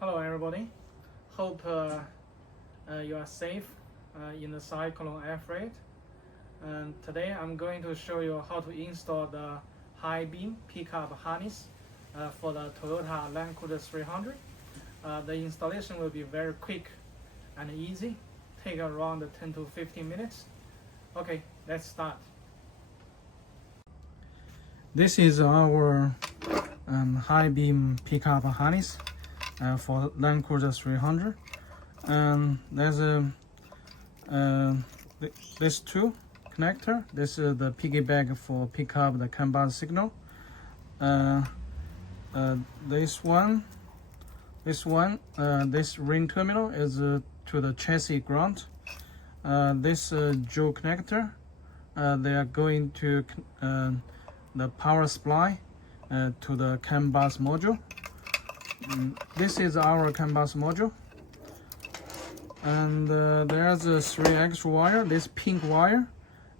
Hello everybody, hope you are safe in the Cyclone air freight. And today I'm going to show you how to install the high beam pickup harness for the Toyota Land Cruiser 300. The installation will be very quick and easy, take around 10 to 15 minutes. Okay, let's start. This is our high beam pickup harness for Land Cruiser 300, and there's this two connector. This is the piggyback for pick up the CAN bus signal. This ring terminal is to the chassis ground. This dual connector, they are going to the power supply to the CAN bus module. This is our CAN bus module, and there's a 3 extra wire. This pink wire,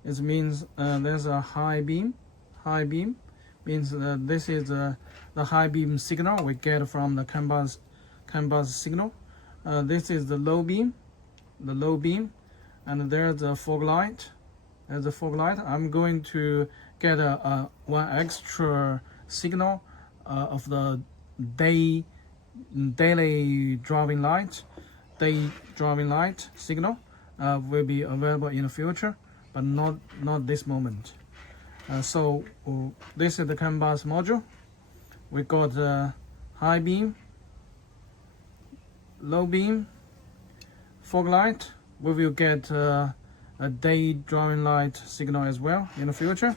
it means there's a high beam. High beam means this is the high beam signal we get from the CAN bus signal. This is the low beam, and there's a fog light. There's a fog light. I'm going to get one extra signal of the daily driving light. Day driving light signal will be available in the future, but not this moment. So this is the CAN bus module. We got high beam, low beam, fog light. We will get a day driving light signal as well in the future.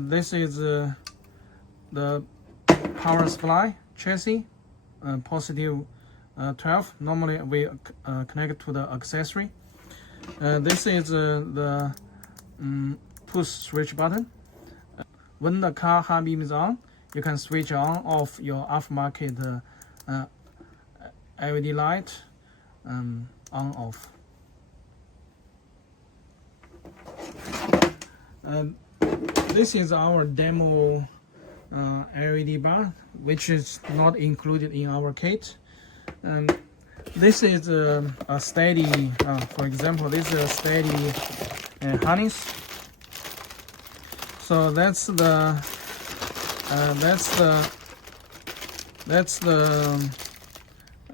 This is the power supply chassis, positive 12. Normally we connect to the accessory. This is the push switch button. When the car high beam is on, you can switch on off your aftermarket LED light, on off. This is our demo LED bar, which is not included in our kit. This is a steady, for example, this is a steady harness. So that's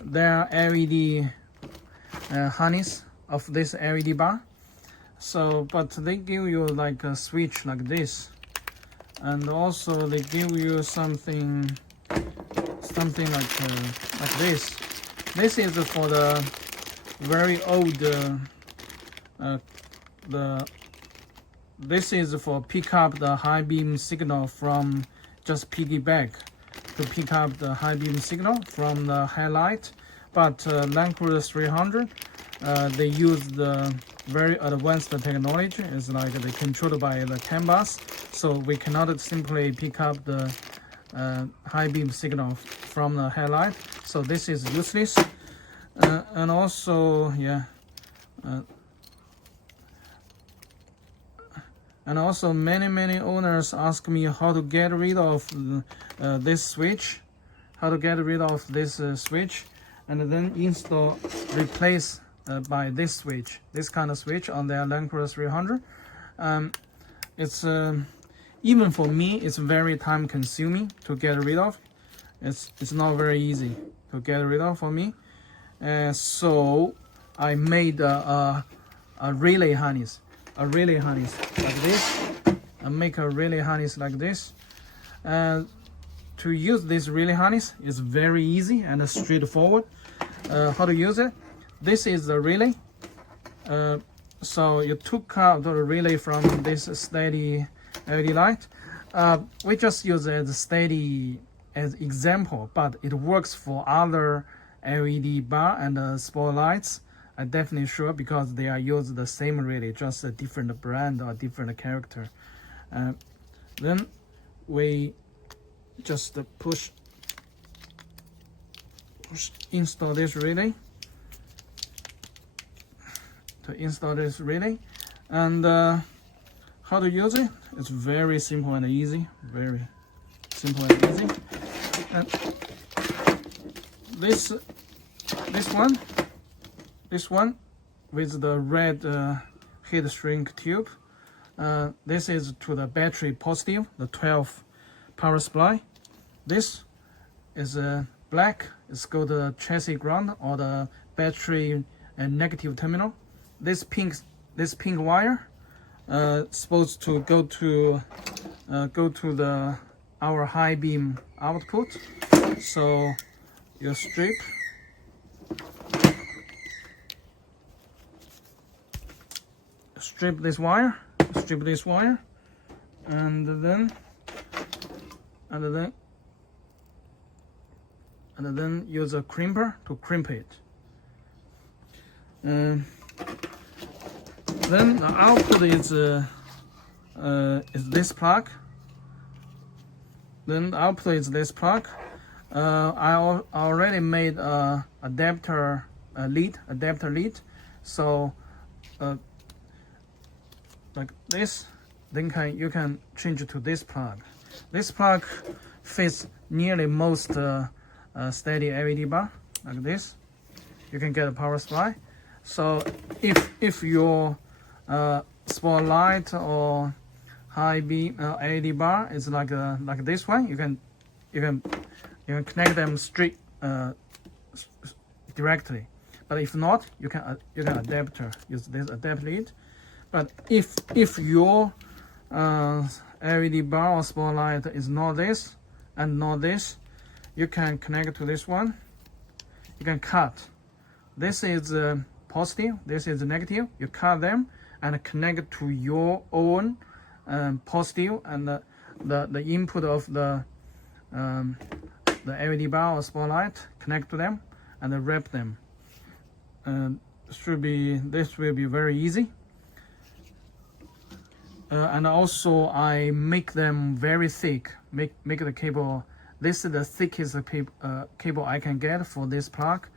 their LED harness of this LED bar. So, but they give you like a switch like this, and also they give you something like this. This is for the very old. This is for pick up the high beam signal from just piggyback to pick up the high beam signal from the headlight. But Land Cruiser 300, they use the very advanced technology. It's like they controlled by the CAN bus, so we cannot simply pick up the high beam signal from the headlight. So this is useless. And also, and also many owners ask me how to get rid of this switch, switch, and then replace by this switch, this kind of switch on their Land Cruiser 300. It's even for me, it's very time consuming to get rid of. It's not very easy to get rid of for me. So I made a relay harness, like this. I make a relay harness like this. To use this relay harness is very easy and straightforward. How to use it? This is the relay. So you took out the relay from this steady LED light. We just use it as steady as example, but it works for other LED bar and spotlights. I'm definitely sure, because they are used the same relay, just a different brand or different character. Then we just push install this relay. And how to use it? It's very simple and easy. this one with the red heat shrink tube. This is to the battery positive, the 12 power supply. This is black. It's called the chassis ground or the battery negative terminal. This pink wire supposed to go to our high beam output. So you strip this wire, and then use a crimper to crimp it. Then the output is this plug. Then the output is this plug. I already made a adapter lead. So like this, then you can change it to this plug. This plug fits nearly most steady LED bar like this. You can get a power supply. So if your spotlight or high beam LED bar is like this one, you can connect them straight directly. But if not, you can use this adapter lead. But if your LED bar or spotlight is not this and not this, you can connect to this one. You can cut. This is positive, this is negative. You cut them and connect to your own positive, and the input of the LED bar or spotlight, connect to them and wrap them. This will be very easy. And also I make them very thick. Make the cable. This is the thickest cable I can get for this plug.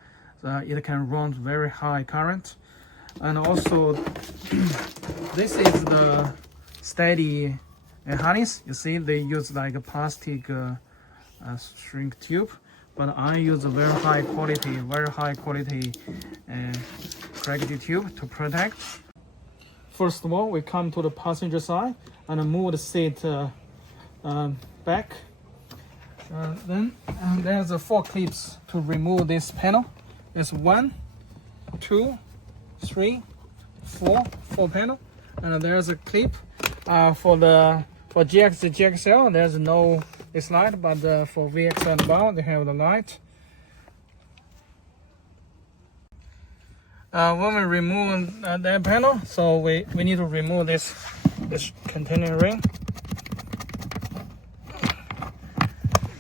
It can run very high current. And also this is the steady harness. You see, they use like a plastic shrink tube, but I use a very high quality corrective tube to protect. First of all, we come to the passenger side and move the seat back. Then there's 4 clips to remove this panel. There's 1, 2, 3, 4 panel, and there's a clip for GX, GXL. There's no this light, but for VX and BAO they have the light. When we remove that panel, so we need to remove this containing ring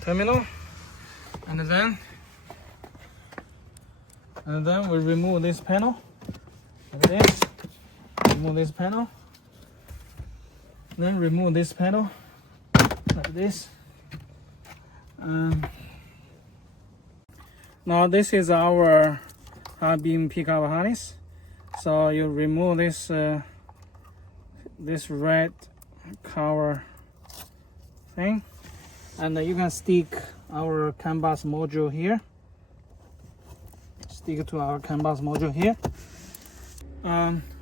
terminal, and then we remove this panel like this. Remove this panel, then remove this panel like this. Now this is our high beam pickup harness. So you remove this this red cover thing, and you can stick our CAN bus module here. Stick to our CAN bus module here.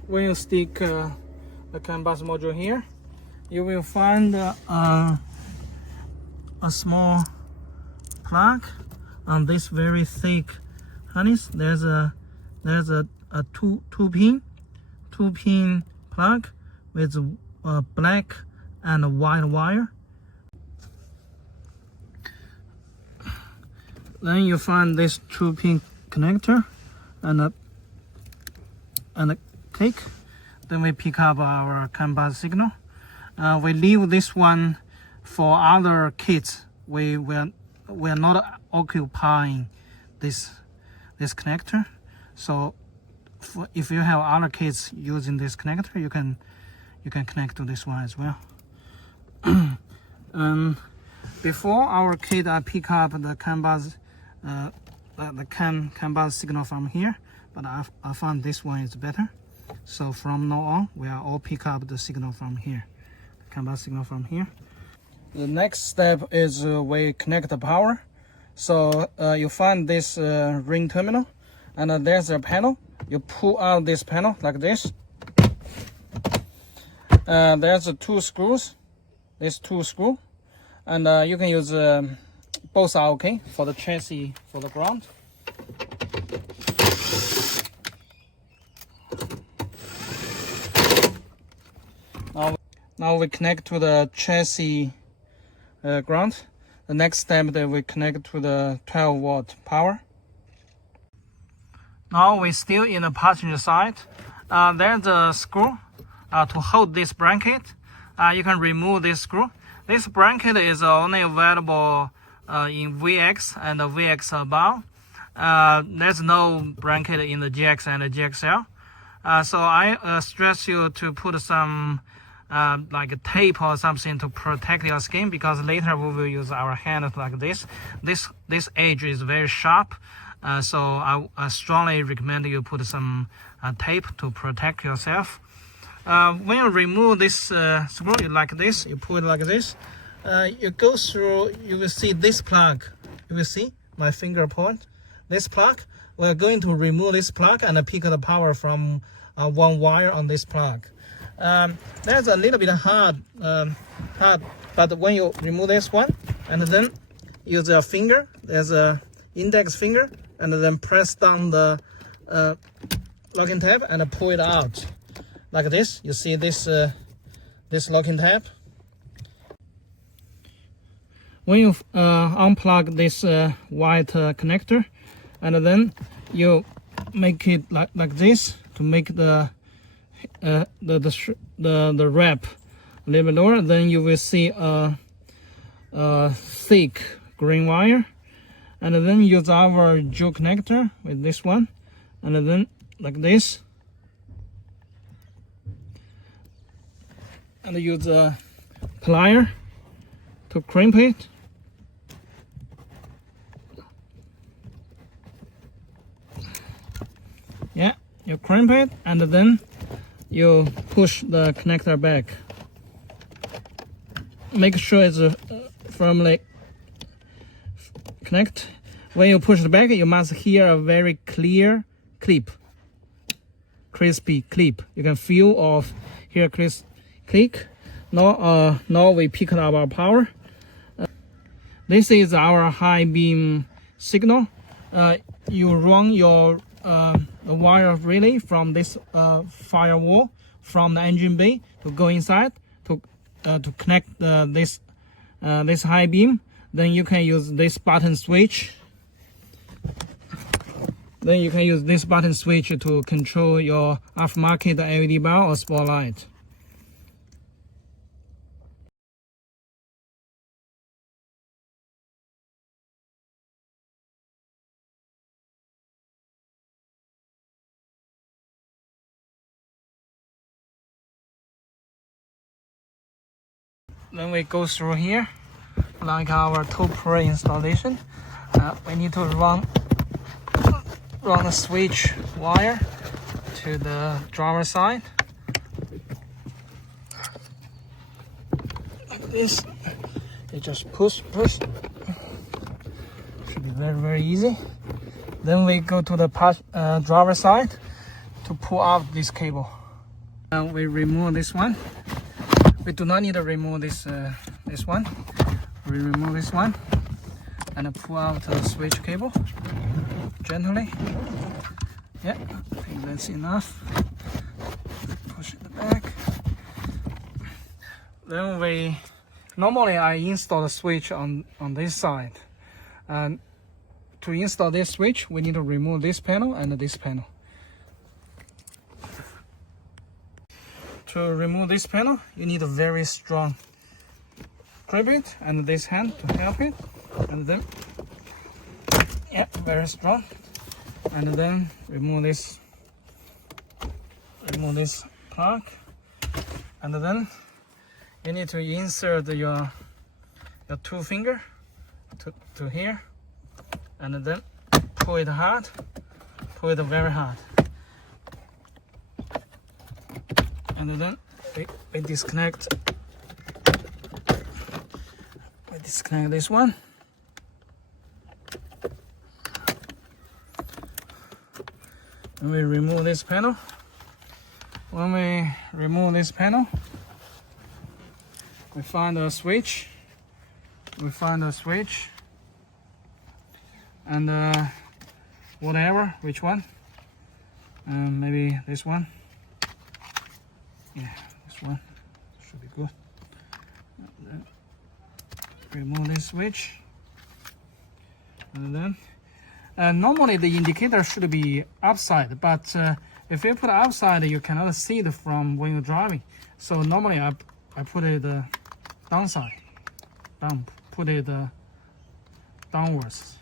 When you stick the CAN bus module here, you will find a small plug on this very thick harness. There's a two pin plug with a black and a white wire. Then you find this 2-pin connector and a click. Then we pick up our CAN bus signal. We leave this one for other kits. We are not occupying this connector. So if you have other kits using this connector, you can connect to this one as well. Before our kit, I pick up the CAN bus CAN bus signal from here, but I found this one is better. So from now on, we are all pick up the signal from here, CAN bus signal from here. The next step is we connect the power. So you find this ring terminal, and there's a panel. You pull out this panel like this. There's two screws, these two screws, and you can use both are okay for the chassis, for the ground. Now we connect to the chassis ground. The next step that we connect to the 12-volt power. Now we're still in the passenger side. There's a screw to hold this bracket. You can remove this screw. This bracket is only available in VX and the VX above. There's no bracket in the GX and the GXL. So I stress you to put some like a tape or something to protect your skin, because later we will use our hand like this. This edge is very sharp, so I strongly recommend you put some tape to protect yourself. When you remove this screw like this, you pull it like this. You go through, you will see this plug. You will see my finger point. This plug. We're going to remove this plug and pick the power from one wire on this plug. That's a little bit hard, but when you remove this one and then use a finger, there's a index finger, and then press down the locking tab and pull it out like this. You see this this locking tab. When you unplug this white connector, and then you make it like this to make the wrap a little bit lower, then you will see a thick green wire, and then use our jewel connector with this one, and then like this, and use a plier to crimp it. Yeah, you crimp it, and then you push the connector back. Make sure it's firmly connect. When you push it back, you must hear a very clear clip, crispy clip. You can feel or hear click. Now we pick up our power. This is our high beam signal. You run your the wire relay from this firewall from the engine bay to go inside to connect this high beam. Then you can use this button switch. Then you can use this button switch to control your aftermarket LED bar or spotlight. Then we go through here, like our top pro installation. We need to run the switch wire to the driver side, like this. You just push. Should be very easy. Then we go to the driver side to pull out this cable. And we remove this one. We do not need to remove this one. We remove this one and pull out the switch cable gently. Yeah, I think that's enough. Push it back. Then normally I install the switch on this side. And to install this switch, we need to remove this panel and this panel. To remove this panel, you need a very strong grip it and this hand to help it, and then very strong, and then remove this plug, and then you need to insert your two finger to here, and then pull it hard, pull it very hard. And then we disconnect this one. And we remove this panel. When we remove this panel, we find a switch. And whatever, which one? Maybe this one. Yeah, this one should be good. Then remove this switch. And then normally the indicator should be upside, but if you put upside, you cannot see it from when you're driving. So normally I put it downside, put it downwards,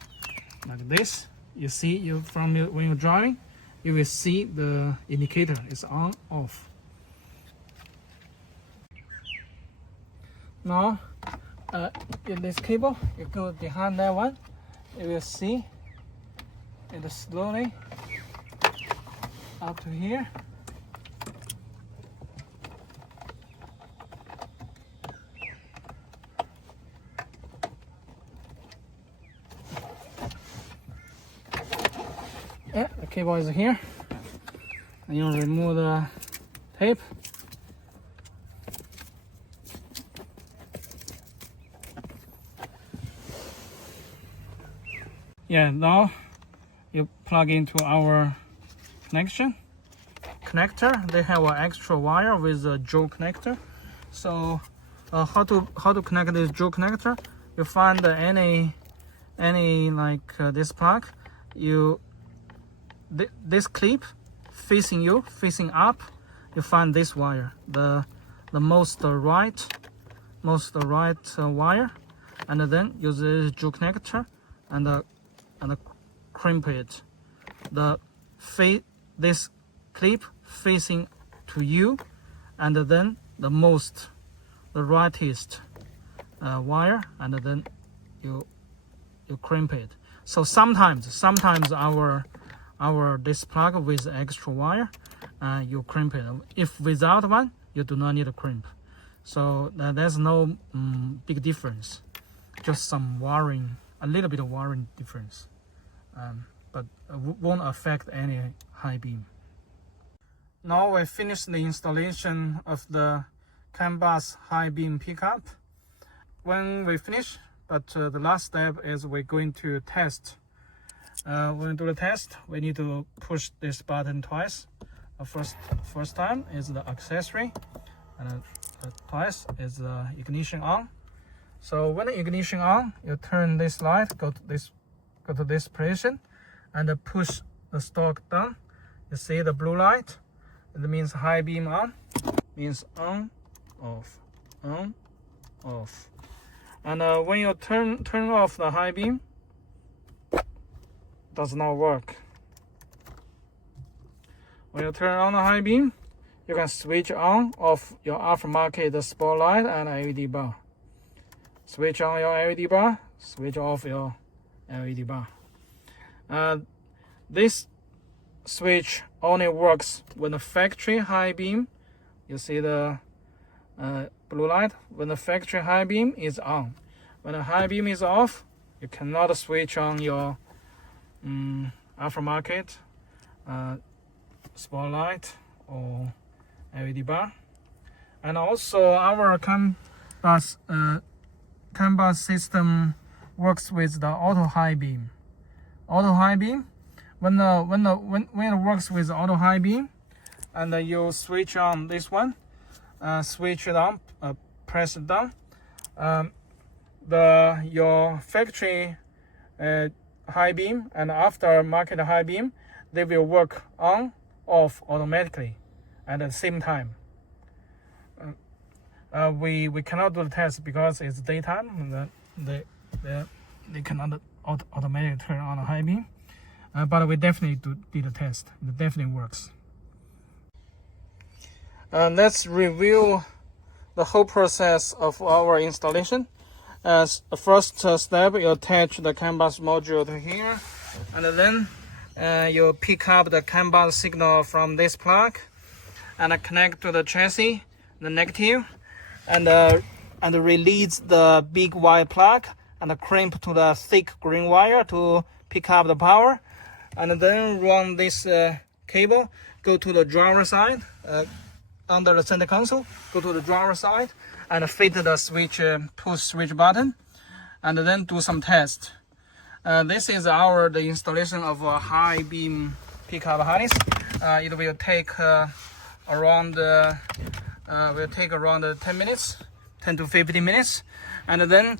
like this. You see, when you're driving, you will see the indicator is on, off. Now, in this cable, you go behind that one, you will see it slowly up to here. Yeah, the cable is here. And you remove the tape. Yeah, now you plug into our connector. They have an extra wire with a Joe connector. So how to connect this Joe connector? You find any like this plug. This clip facing up. You find this wire, the most right wire, and then use this Joe connector and crimp it. This clip facing to you, and then the rightest wire, and then you crimp it. So sometimes our this plug with extra wire, you crimp it. If without one, you do not need a crimp. So there's no big difference, just some wiring, a little bit of wiring difference, but won't affect any high beam. Now we finished the installation of the CAN bus high beam pickup. When we finish, but the last step is we're going to test. When we do the test, we need to push this button twice. First time is the accessory, and twice is the ignition on. So when the ignition on, you turn this light, go to this position, and push the stalk down. You see the blue light. It means high beam on. Means on, off, on, off. And when you turn off the high beam, does not work. When you turn on the high beam, you can switch on off your aftermarket spotlight and LED bar. Switch on your LED bar, switch off your LED bar. This switch only works when the factory high beam, you see the blue light, when the factory high beam is on. When the high beam is off, you cannot switch on your aftermarket spotlight or LED bar. And also our CAN bus system works with the auto high beam. Auto high beam, when it works with auto high beam, and you switch on this one, switch it on, press it down, your factory high beam and aftermarket high beam, they will work on, off automatically at the same time. We cannot do the test because it's daytime. They cannot automatically turn on a high beam. But we definitely did the test. It definitely works. Let's review the whole process of our installation. As the first step, you attach the CAN bus module to here, and then you pick up the CAN bus signal from this plug and connect to the chassis, the negative, and release the big white plug and crimp to the thick green wire to pick up the power, and then run this cable, go to the driver side, under the center console, go to the driver side, and fit the switch, push switch button, and then do some test. This is the installation of a high beam pickup harness. It will take around 10 minutes, 10 to 15 minutes. And then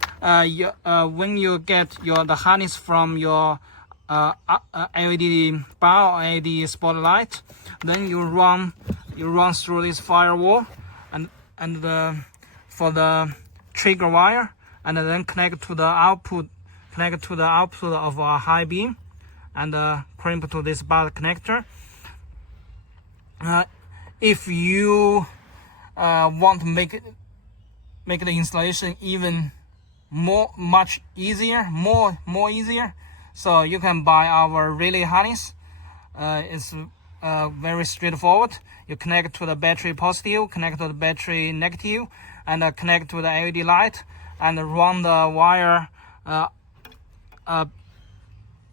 when you get the harness from your LED bar or LED spotlight, then you run through this firewall and for the trigger wire, and then connect to the output of a high beam, and crimp to this bar connector. If you want to make the installation even much easier, more easier, so you can buy our relay harness. It's very straightforward. You connect to the battery positive, connect to the battery negative, and connect to the LED light, and run the wire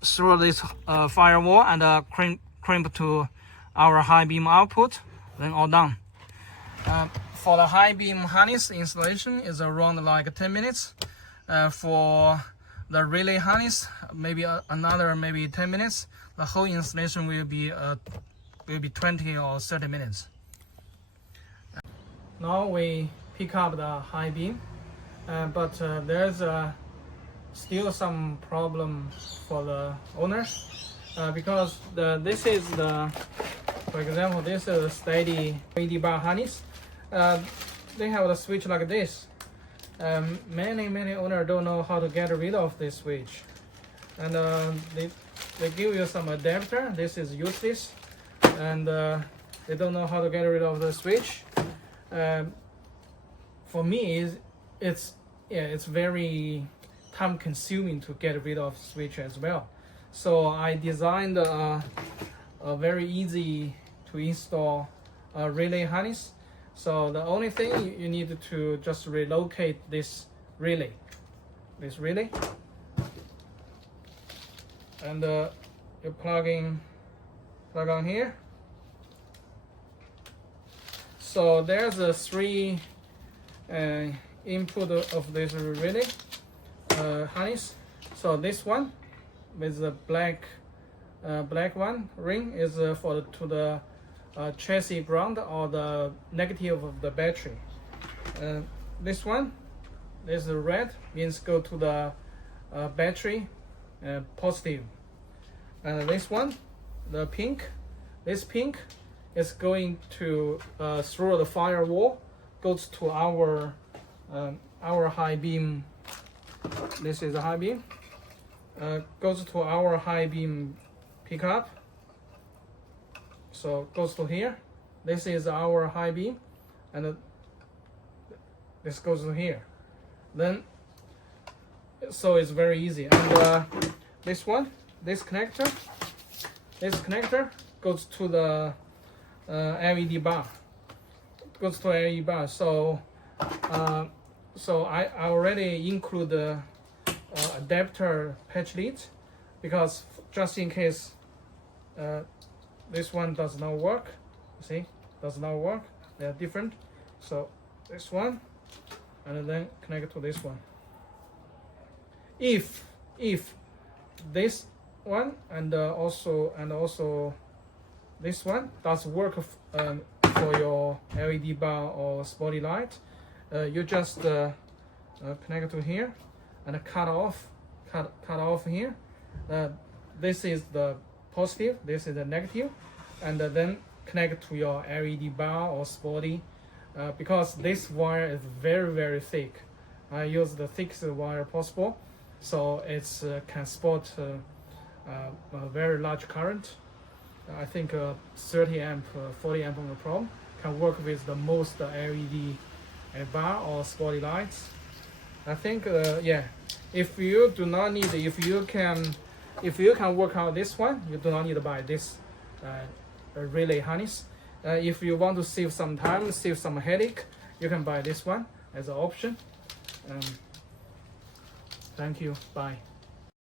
through this firewall, and crimp to our high beam output. Then all done. For the high beam harness installation is around like 10 minutes. For the relay harness, maybe another 10 minutes. The whole installation will be 20 or 30 minutes. Now we pick up the high beam, but there's still some problem for the owners, because this is for example, this is a steady LED bar harness. They have a switch like this. Many owners don't know how to get rid of this switch, and they give you some adapter. This is useless, and they don't know how to get rid of the switch. For me, it's very time consuming to get rid of switch as well. So I designed a very easy to install relay harness. So the only thing you need to just relocate this relay, and you plug on here. So there's a 3 input of this relay harness. So this one with the black one ring is to the chassis ground or the negative of the battery. This one, this red means go to the battery positive, and this one, the pink, this pink is going to through the firewall, goes to our high beam. This is a high beam. Goes to our high beam pickup. So goes to here. This is our high beam, and this goes to here. Then, so it's very easy. And this one, this connector goes to the LED bar. Goes to LED bar. So I already include the adapter patch lead, because just in case this one does not work. See, does not work. They are different. So this one, and then connect to this one. If this one and also this one does work for your LED bar or spotty light, you just connect to here and cut off here. This is the positive, this is the negative, and then connect to your LED bar or spotty, because this wire is very thick. I use the thickest wire possible, so it's can support a very large current. I think 30 amp, 40 amp on the problem can work with the most LED bar or spotty lights. I think if you do not need, if you can work out this one, you do not need to buy this relay harness. If you want to save some time, save some headache, you can buy this one as an option. Thank you. Bye.